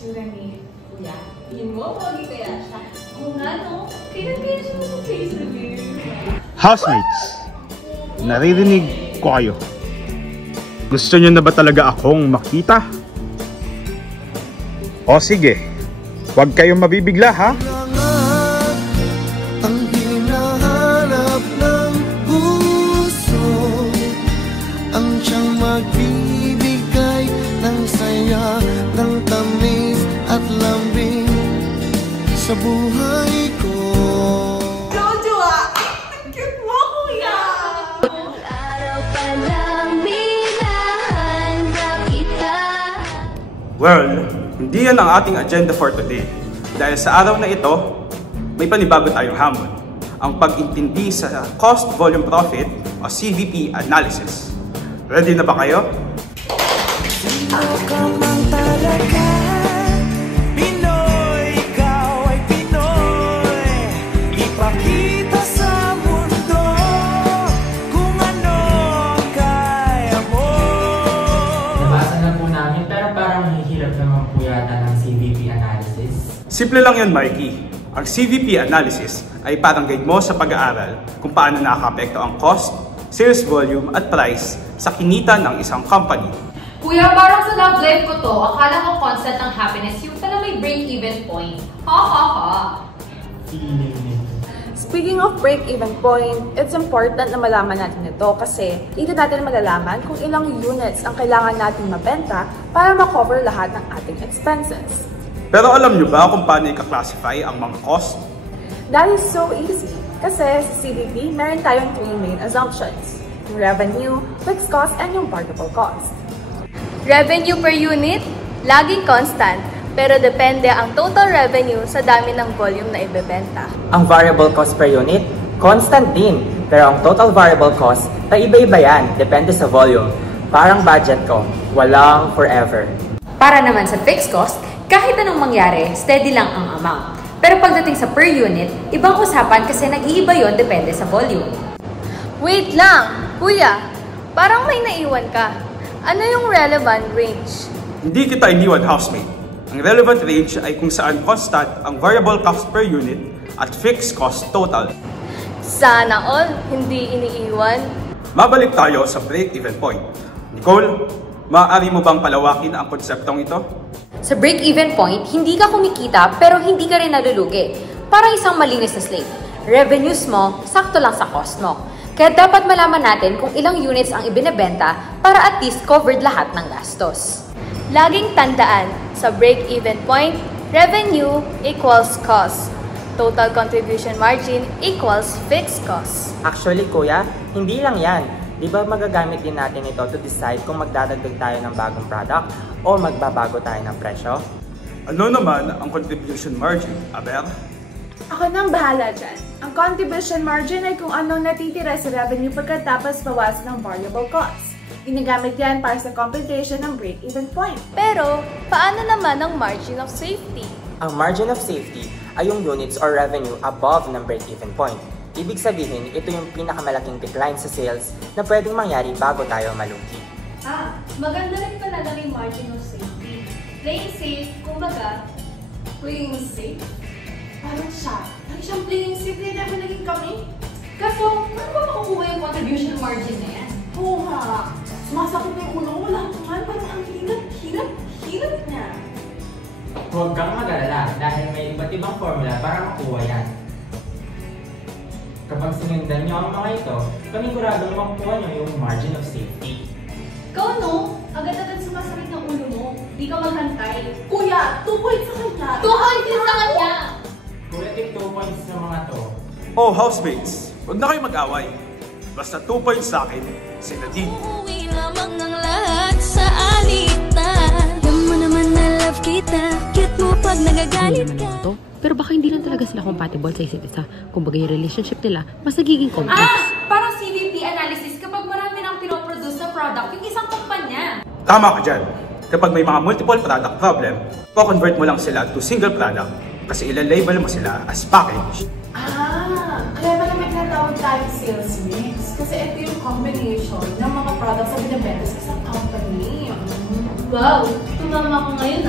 itsura ni Kuya. Tingin mo, pogi kaya siya. Oo nga, no? Kailan kaya siya sa face reveal? Housemates, naririnig ko kayo. Gusto nyo na ba talaga akong makita? O sige, huwag kayong mabibigla ha. Ang hinahanap ng puso, ang siyang magbibigay ng saya, ng tamis at lambing sa buhay ko. Jojo ah! Ang cute mo, Kuya! Well, hindi yan ang ating agenda for today. Dahil sa araw na ito, may panibago tayong hamon. Ang pag-intindi sa Cost Volume Profit o CVP analysis. Ready na ba kayo? Sino ka man talaga? Pinoy, ikaw ay Pinoy. Ipakita sa mundo kung ano kaya mo. Nabasa na po namin pero parang mahihirap naman po yata ng CVP analysis. Simple lang yun, Mikey. Ang CVP analysis ay parang guide mo sa pag-aaral kung paano nakaka-apekto ang cost, sales volume at price sa kinita ng isang company. Kuya, parang sa love life ko to, akala ko constant ng happiness yung pala may break-even point. Ha ha ha! Feeling nito. Speaking of break-even point, it's important na malaman natin ito kasi dito natin malalaman kung ilang units ang kailangan natin mabenta para ma-cover lahat ng ating expenses. Pero alam nyo ba kung paano i-classify ang mga cost? That is so easy kasi sa CVP, meron tayong 3 main assumptions. Yung revenue, fixed cost, and yung variable cost. Revenue per unit, laging constant, pero depende ang total revenue sa dami ng volume na ibebenta. Ang variable cost per unit, constant din, pero ang total variable cost ay iba-iba yan, depende sa volume. Parang budget ko, walang forever. Para naman sa fixed cost, kahit anong mangyari, steady lang ang amount. Pero pagdating sa per unit, ibang usapan kasi nag-iiba yon depende sa volume. Wait lang! Kuya, parang may naiwan ka. Ano yung relevant range? Hindi kita iniwan, housemate. Ang relevant range ay kung saan constant ang variable cost per unit at fixed cost total. Sana all, hindi iniiwan. Mabalik tayo sa break-even point. Nicole, maaari mo bang palawakin ang konseptong ito? Sa break-even point, hindi ka kumikita pero hindi ka rin nalulugi. Parang isang malinis na slate. Revenues mo, sakto lang sa cost mo. Kaya dapat malaman natin kung ilang units ang ibinebenta para at least covered lahat ng gastos. Laging tandaan, sa break-even point, revenue equals cost. Total contribution margin equals fixed cost. Actually kuya, hindi lang yan. Di ba magagamit din natin ito to decide kung magdadagdag tayo ng bagong product o magbabago tayo ng presyo? Ano naman ang contribution margin, Aber? Ako nang bahala dyan. Ang contribution margin ay kung anong natitira sa revenue pagkatapos bawas ng variable cost. Ginagamit yan para sa computation ng break-even point. Pero, paano naman ang margin of safety? Ang margin of safety ay yung units or revenue above ng break-even point. Ibig sabihin, ito yung pinakamalaking decline sa sales na pwedeng mangyari bago tayo malugi. Maganda rin pala yung margin of safety. Playing safe, kumbaga, playing safe? Parang siyang playing safe na never naging kami. Kaso, paano ba makukuha yung contribution margin na yan? Oo nga. Sumasakit na yung ulo ko, wala naman. Parang ang hirap niya. Huwag kang mag-alala dahil may iba't ibang formula para makuha yan. Kapag sinundan nyo ang mga ito, paniguradong makuha nyo yung margin of safety. Ikaw no? Agad-agad sumasakit ng ulo mo. Di ka maghantay. Kuya, 2 points sa kanya. 2 points sa kanya! Kuya, take 2 points sa mga to. Oh, housemates, huwag na kayo mag-away. Basta 2 points sa akin, sila din. Uuwi lamang ng lahat sa alitan. Alam mo naman na love kita, cute mo pag nagagalit ka. Pero baka hindi lang talaga sila compatible sa isa't isa. Kumbaga yung relationship nila, mas nagiging complex. Parang CVP analysis kapag marami nang pinoproduce na product yung isang kumpanya. Tama ka dyan. Kapag may mga multiple product problem, co-convert mo lang sila to single product kasi ilalabel mo sila as package. Kaya pala may tinatawag tayong sales mix. Kasi ito yung combination ng mga products na binibenta sa isang company. Wow! Tumama ko ngayon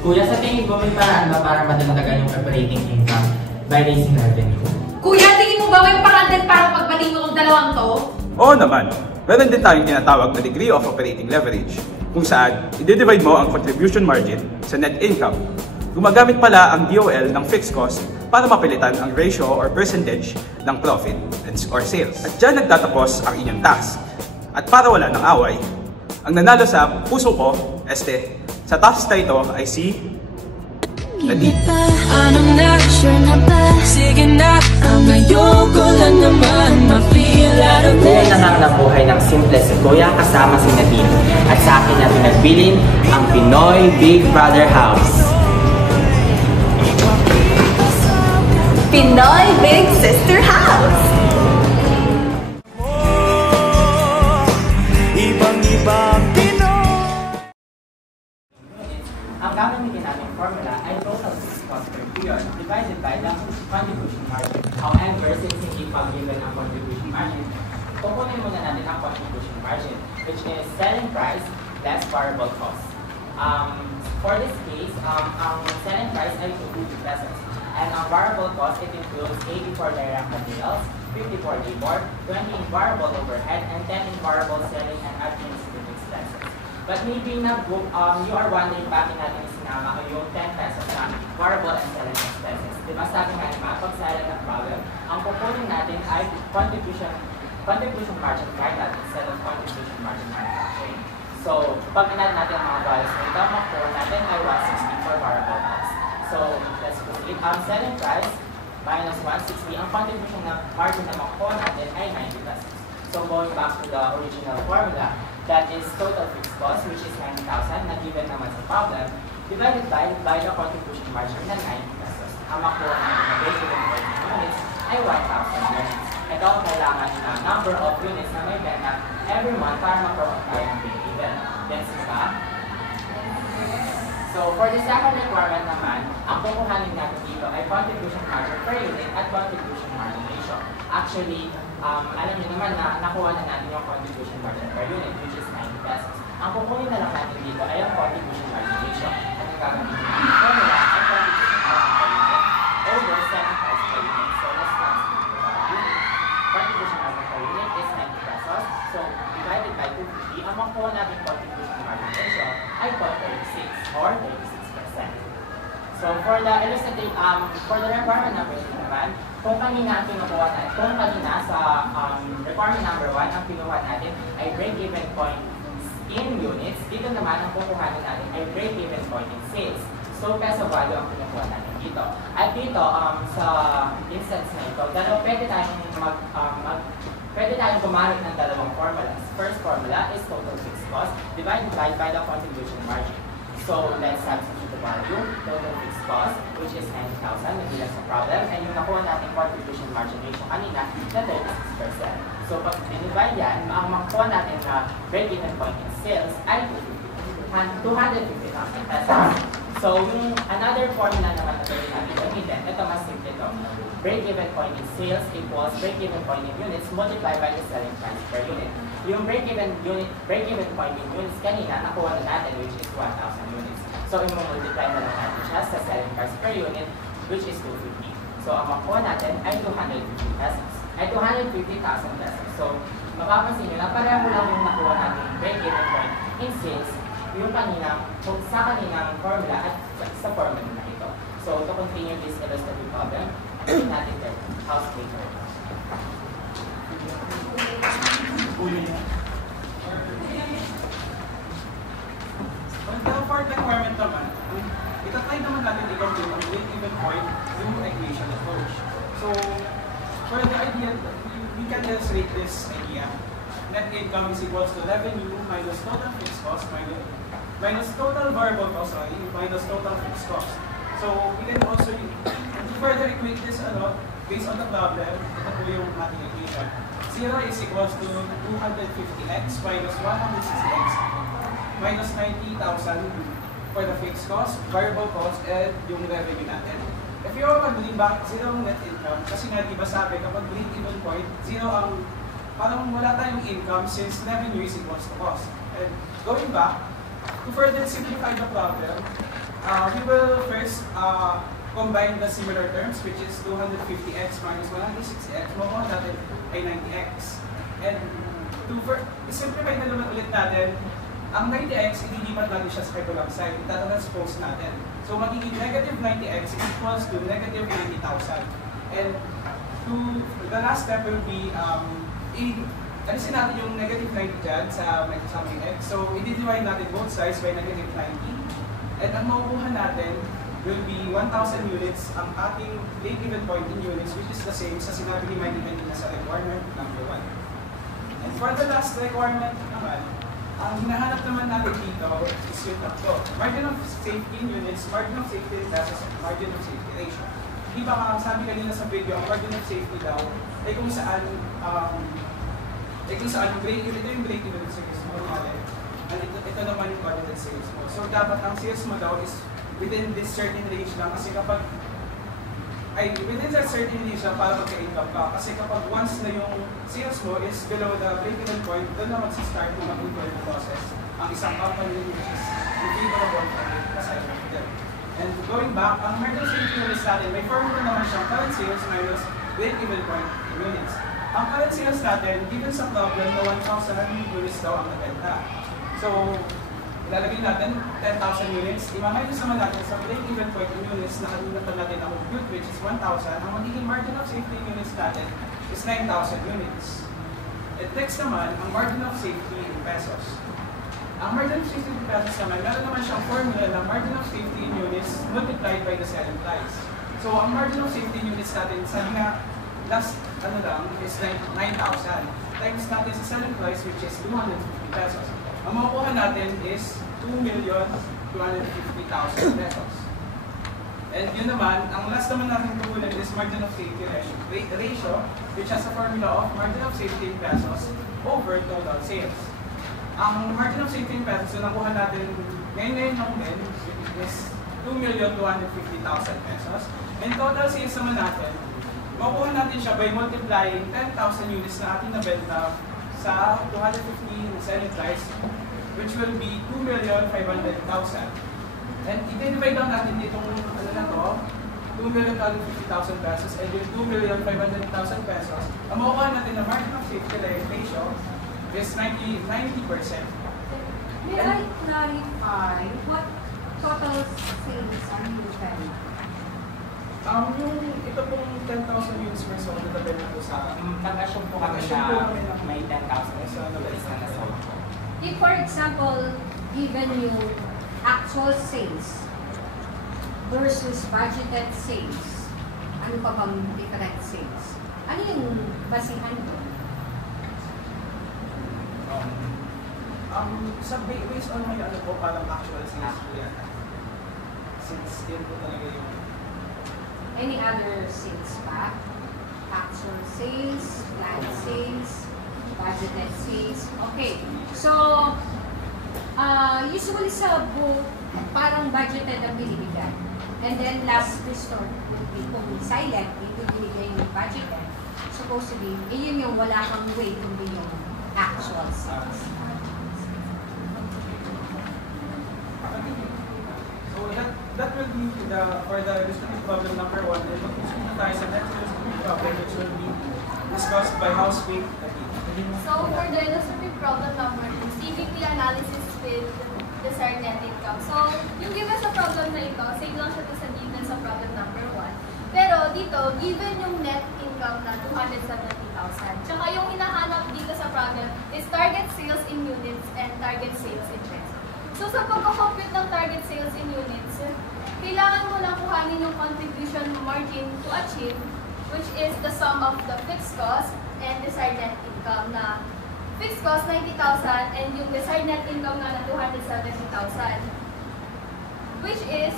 Kuya, sa tingin mo may paraan ba para madagdagan yung operating income by raising revenue? Kuya, tingin mo ba may paraan din para pagbatiin mo ng dalawang to? Oo naman. Meron din tayong tinatawag na degree of operating leverage, kung saan i-divide mo ang contribution margin sa net income. Gumagamit pala ang DOL ng fixed cost para mapilitan ang ratio or percentage ng profit or sales. At dyan nagtatapos ang inyong task. At para wala ng away, ang nanalo sa puso ko, sa task na ito ay si Nadine. Anong na, sure na ba? Sige na, ang ngayon ko lang naman ma-feel out of Buhay na nga ng buhay ng simple si Kuya kasama si Nadine. At sa akin na pinagbilin ang Pinoy Big Brother House. Pinoy Big Sister House! Ibang-ibang Pinoy. Ang gagamitin natin formula ay total fixed cost per period divided by the contribution margin. However, since hindi pa given ang contribution margin, kukunin muna natin ang contribution margin, which is selling price less variable cost. For this case, ang selling price ay 250 pesos. And ang variable cost, it includes 80 for direct materials, 50 for labor, 20 in variable overhead, and 10 in variable selling and administrative expenses. But maybe you are wondering bakit natin sinama ko yung 10 pesos na variable and selling expenses. Diba sabi nga naman, pag selling ng problem, ang kukunin natin ay contribution margin guideline instead of contribution margin manufacturing. So, pag inad natin ang mga values na ito, makuha natin ay 160 for variable cost. So, let's proceed. Selling price minus 160, ang contribution na margin na makuha natin ay 90 pesos. So, going back to the original formula, that is total fixed cost, which is 90,000, na given naman sa problem, divided by the contribution margin na 90 pesos. Ang makuha natin na break-even point units ay 1,000 units. Ito ang kailangan na number of units na may benta every month para makuha tayo ng break-even. Then, so, for the second requirement naman, ang kukuhanin natin dito ay contribution margin per unit at contribution margin ratio. Actually, alam niyo naman na nakuha na natin yung contribution margin per unit, which is 90 pesos. Ang kukunin na lang natin dito ay ang contribution margin ratio. At ang gagamitin natin formula ay contribution margin per unit over selling price per unit. So, let's translate it per unit. Contribution margin per unit is 90 pesos. So, divided by 250, ang makuha natin contribution margin ratio ay 0.36 or 36%. So, for the illustrative, for the requirement number 3 naman, kung kanina ang pinukuha natin, kung kanina sa requirement number 1, ang pinukuha natin ay break-even point in units, dito naman ang kukuhanin natin ay break-even point in sales. So, peso value ang pinukuha natin dito. At dito, sa instance na ito, pwede tayong gumamit ng dalawang formulas. First formula is total fixed cost divided by the contribution margin. So, let's substitute the value, total fixed cost, which is 90,000, nabilang sa problem, and yung nakuha natin contribution margin ratio kanina na 36%. So, pag dinivide yan, ang makuha natin na break-even point in sales ay 250,000 pesos. So, yung another formula naman na gawin natin gamitin, ito mas simple ito. Break-even point in sales equals break-even point in units multiplied by the selling price per unit. Yung break-even point in units kanina, nakuha na natin, which is 1,000 units. So, i-multiply na lang natin siya sa selling price per unit, which is 250. So, ang makuha natin ay 250,000 pesos. So, mapapansin nyo na pareho lang yung nakuha natin break-even point in sales, yung sa kaninang formula at sa formula na ito. So, to continue this illustrative problem, natin the house paper. The fourth requirement naman, itatry naman natin i-compute ang break-even point yung equation approach. So, for the idea, we can illustrate this idea. Net income is equals to revenue minus total fixed cost minus total variable cost, minus total fixed cost. So, we can also further equate this based on the problem. Ito po yung ating equation. 0 is equals to 250x minus 160x minus 90,000 for the fixed cost, variable cost, and yung revenue natin. If you're wondering bakit 0 ang net income, kasi nga diba sabi kapag break-even point, 0 ang parang wala tayong income since revenue is equals to cost. And going back, to further simplify the problem, We will first combine the similar terms, which is 250x minus 160x. Makuha natin ay 90x. And i-simplify na naman ulit natin, ang 90x, ililipat natin siya sa regular side. Itatranspose natin. So magiging negative 90x equals to negative 90,000. And the last step will be, alisin natin yung negative 90 dyan sa may x. So i-divide natin both sides by negative 90. And ang makukuha natin will be 1,000 units ang ating break-even point in units, which is the same sa sinabi ni Mikey kanina sa requirement number 1. And for the last requirement naman, ang hinahanap naman natin dito is yung tatlo. Margin of safety in units, margin of safety in pesos, margin of safety ratio. Di ba sabi kanina sa video, ang margin of safety daw ay kung saan break-even, ito yung break-even sales mo. And ito naman yung budgeted sales mo. So dapat ang sales mo daw is within this certain range lang kasi kapag within that certain range lang para magka-income ka. Kasi kapag once na yung sales mo is below the break-even point, doon na mag-start yung mag-employment process ang isang company which is favorable for the passenger of them. And going back, ang margin of safety units natin, may formula naman siyang current sales minus break-even point in units. Ang current sales natin, given sa problem na 1,000 units daw ang nabenta. So, ilalagay natin 10,000 units, i-minus naman natin sa break-even point in units na kanina pa natin ang compute, which is 1,000. Ang magiging margin of safety units natin is 9,000 units. And next naman, ang margin of safety in pesos. Ang margin of safety in pesos naman, meron naman siyang formula na margin of safety in units multiplied by the selling price. So, ang margin of safety in units natin, sabi nga, last is 9,000. Times natin sa selling price, which is 250 pesos. Ang makukuha natin is 2,250,000 pesos. And yun naman, ang last naman natin tugunan is margin of safety ratio, which has a formula of margin of safety in pesos over total sales. Ang margin of safety in pesos, so nakuha natin ngayon lang din, is 2,250,000 pesos. And total sales naman natin, makukuha natin siya by multiplying 10,000 units na ating nabenta sa 250 na selling price, which will be 2,500,000. And i-divide lang natin ditong na to, 2,250,000 pesos and yung 2,500,000 pesos. Ang makukuha natin na margin of safety ratio is 90%. May I clarify what total sales are you referring? Ito pong 10,000 units per sold na nabenta po sa akin. Nag-assume po kami na may 10,000 units na nasold po. If for example, given you actual sales versus budgeted sales, ano pa bang different sales? Ano yung basihan ko? Based on my po, parang actual sales po yan. Since yun po talaga yung Any other sales pa? Actual sales, planned sales, budgeted sales. Okay. So, usually sa book, parang budgeted ang binibigay. And then last resort would be kung silent, ito binigay yung budgeted. Supposedly, yun yung wala kang weight, hindi yung actual sales. So that will be for the illustrative problem number 1, and mag-usap na tayo sa next illustrative problem, which will be discussed by housemate. So for the illustrative problem number 2, CVP analysis with desired net income. So yung given sa problem na ito, same lang siya sa given sa problem number 1. Pero dito, given yung net income na 270,000. Tsaka yung hinahanap dito sa problem is target sales in units and target sales in pesos. So sa pagka-compute ng target sales in units, kailangan mo lang kuhanin yung contribution margin to achieve, which is the sum of the fixed cost and desired net income na fixed cost 90,000 and yung desired net income na 270,000, which is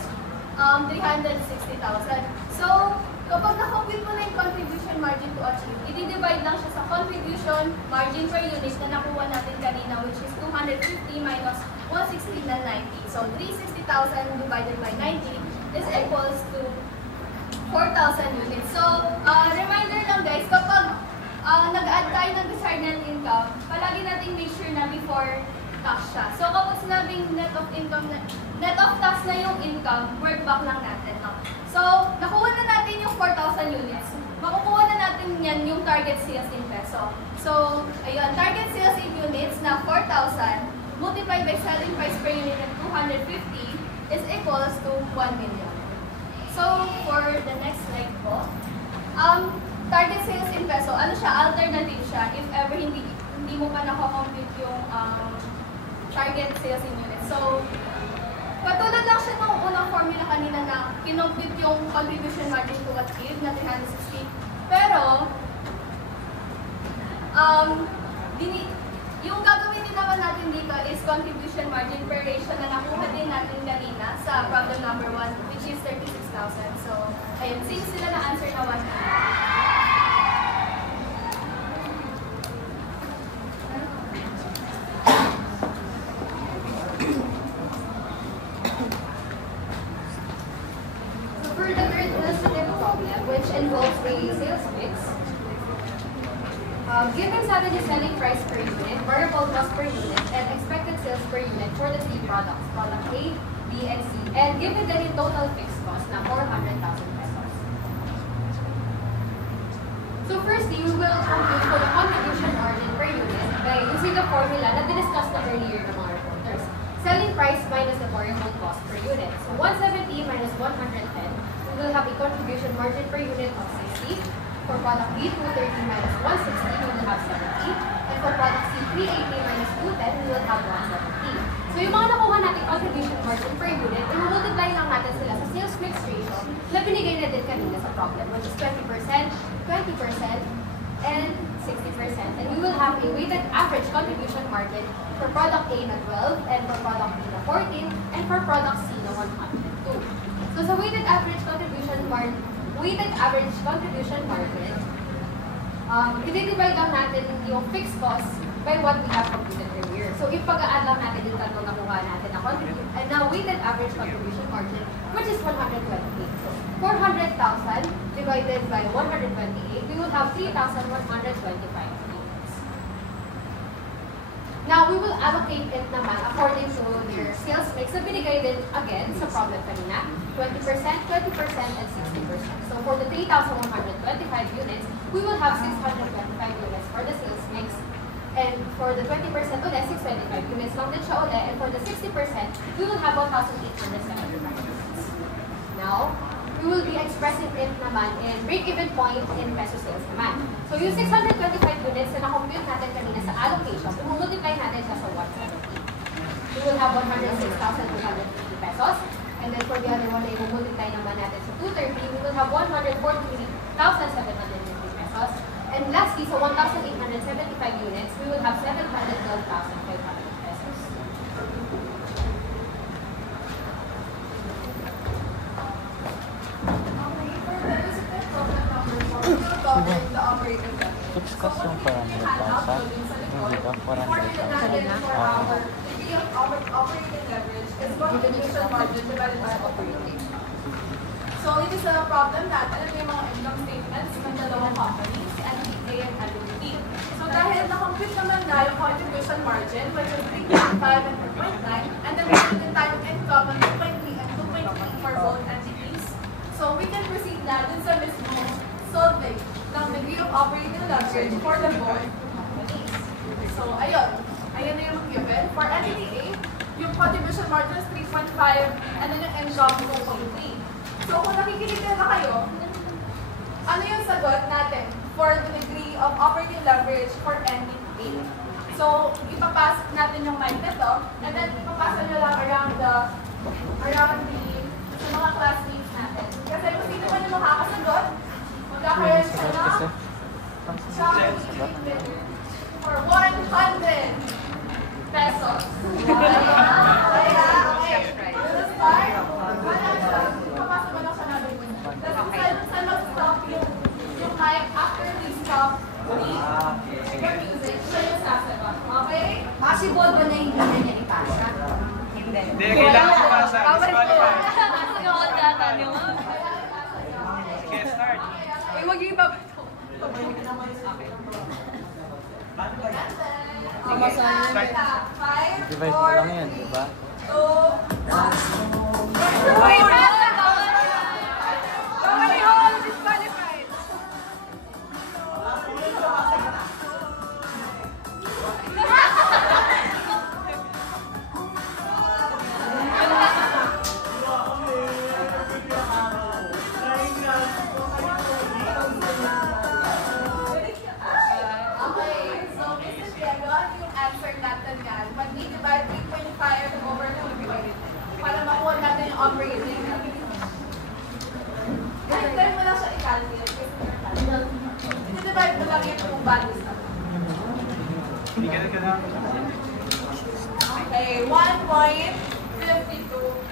360,000. So, kapag na-compute mo na yung contribution margin to achieve, i-divide lang siya sa contribution margin per unit na nakuha natin kanina, which is 250 minus 160 na 90. So, 360,000 divided by 90 is equals to 4,000 units. So, reminder lang guys, kapag nag-add tayo ng desired net income, palagi natin make sure na before tax siya. So kapag sinabing net of tax na yung income, work back lang natin. No? So nakuha na natin yung 4,000 units. Makukuha na natin yan yung target sales in peso. So, ayun, target sales in units na 4,000 multiplied by selling price per unit of 250 is equals to 1 million. So, for the next slide po, target sales in peso, ano siya, alternative siya if ever hindi mo pa nakakompute yung target sales in units. So, patulad lang siya ng unang formula kanina na kinompute yung contribution margin to achieve na 360. Pero, yung gagawin din naman natin dito is contribution margin per ratio na nakuha din natin kanina sa problem number 1, which is 36,000. So, ayun, since sila na-answer na 1 million. Which involves a sales mix. Given strategy selling price per unit, variable cost per unit, and expected sales per unit for the 3 products, product A, B, and C, and given the total fixed cost na 400,000 pesos. So firstly, we will compute for the contribution margin per unit by using the formula na discussed na earlier ng mga reporters. Selling price minus the variable cost per unit. So 170 minus 110. We will have a contribution margin per unit of 60. For product B, 230 minus 160, we will have 70. And for product C, 380 minus 210, we will have 170. So yung mga nakuha natin contribution margin per unit, i-multiply lang natin sila sa sales mix ratio na binigay na din kanina sa problem, which is 20%, 20%, and 60%. And we will have a weighted average contribution margin for product A na 12, and for product B na 14, and for product C na 102. So sa weighted average contribution margin, i-divide lang natin yung fixed cost by what we have computed earlier. So ipag-add lang natin yung tatlong nakuha natin na weighted average contribution margin, which is 128. So 400,000 divided by 128, we will have 3,125. Now, we will allocate it naman according to their sales mix na binigay din again sa problem kanina. 20%, 20%, and 60%. So, for the 3,125 units, we will have 625 units for the sales mix. And for the 20% ulit, 625 units lang din siya ulit. And for the 60%, we will have 1,875 units. Now, we will be expressing it naman in break-even point in peso sales naman. So, yung 625 units na na-compute natin kanina sa allocation, i-multiply natin siya sa 170. We will have 106,250 pesos. And then for the other one, i-multiply naman natin sa 230, we will have 143,750 pesos. And lastly, sa 1,875 units, we will have 712,500 pesos. Fixed cost yung 400,000. Hindi ba? 400,000. Operating leverage is contribution margin divided by operating. So, it is a problem natin. Ano yung mga income statements ng dalawang companies, NPA and LUT. So, dahil na-compute naman na yung contribution margin, which is 3.5 and 4.9, and then we will tayo income ng 2.3 and 2.3 for both entities. So, we can proceed na dun sa mismo solving ng degree of operating leverage for the both companies. So, ayun. Ayun na yung given. For entity A, yung contribution margin is 3.5 and then yung income 2.3. So, kung nakikinig na kayo, ano yung sagot natin for the degree of operating leverage for entity A? So, ipapasok natin yung mic nito and then ipapasa nyo lang around the sa mga classmates natin. Kasi kung sino man yung makakasagot, magkakaroon siya na for 100 pesos. Okay. We'll start. Papasok mo lang siya natin. Tapos saan mag-stop yung mic after we stop the music, siya yung sasagot. Okay? Possible ba na hindi na niya ipasa? Hindi, kailangan ipasa. Disqualify. Sige, start. Huwag yung iba. Okay. Divide mo lang yan, di ba? Para makuha natin yung operating. Kahit tayo mo lang siya i-calculate. I-divide mo lang yung values na. Okay, 1.52. 1.52.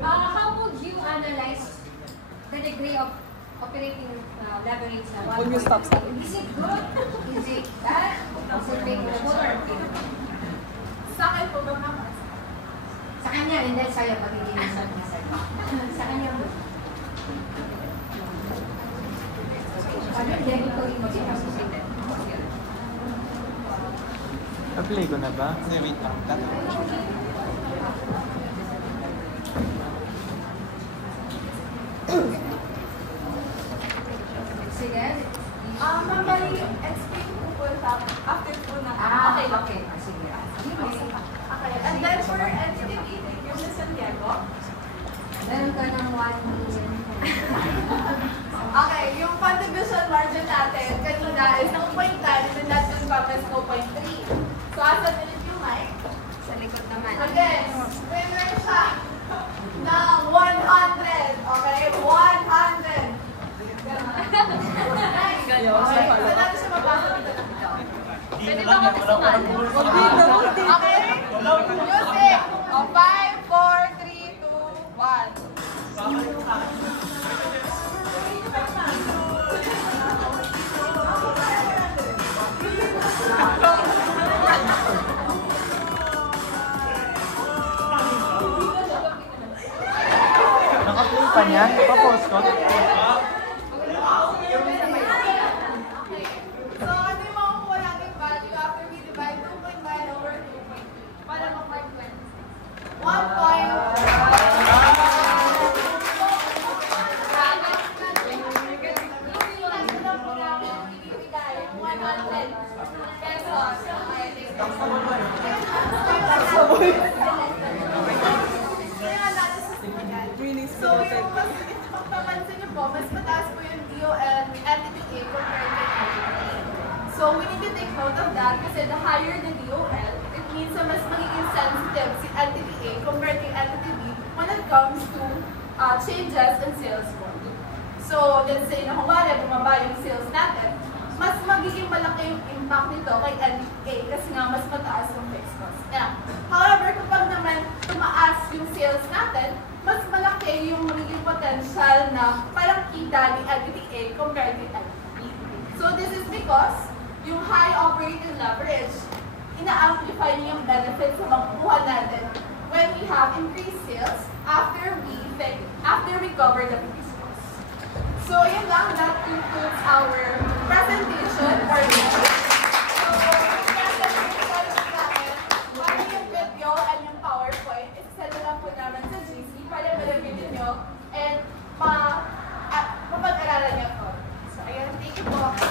How would you analyze the degree of operating leverage na 1.2? Is it good? Is it bad? Is it favorable or unfavorable? Sa akin po ba naman? Sa kanya, hindi sa'yo pagiging sa kanya sa'yo. Sa kanya mo. Ano yung debitory mo siya associated? Apply ko na ba? Wait lang. Sige. May explain po po after po na. Okay. Sige. Okay. And then for entity yung sa Santiago. Meron ka ng 1 million. Okay, yung contribution margin natin kanina is 0.9 and then that will come as 0.3. So, asa minute yung mic? Sa likod naman. Again, winner siya ng 100. Okay, 100. Okay, so natin siya mabasa dito. Pwede ba ako sumali? Okay, music. 5, 4, 3, 2, 1. Naka-play pa niyan? Pa-post ko? So, ano yung makukuha natin value after we divide 2.9 over 2.3? Para mag-mark 20. 1.1. So, yung papansin niyo po, mas mataas po yung DOL entity A compared to entity A. So, we need to take note of that kasi the higher the DOL, it means na mas magiging sensitive si entity A compared to entity B when it comes to changes in sales volume. So, let's say na kumari, bumaba yung sales natin, mas magiging malaki yung impact nito kay entity A kasi nga mas mataas yung fixed cost. Yeah. However, kapag naman tumaas yung sales natin, mas malaki yung magiging potential na parang kita ni entity A compared to entity B. So this is because yung high operating leverage, ina-amplify niya yung benefits na makukuha natin when we have increased sales after we cover the fixed costs. So yun lang, that concludes our presentation for today. So yung video and yung PowerPoint, isasend lang po namin sa GC para ma-review nyo and mapag-aralan nyo po. So, ayan, thank you po.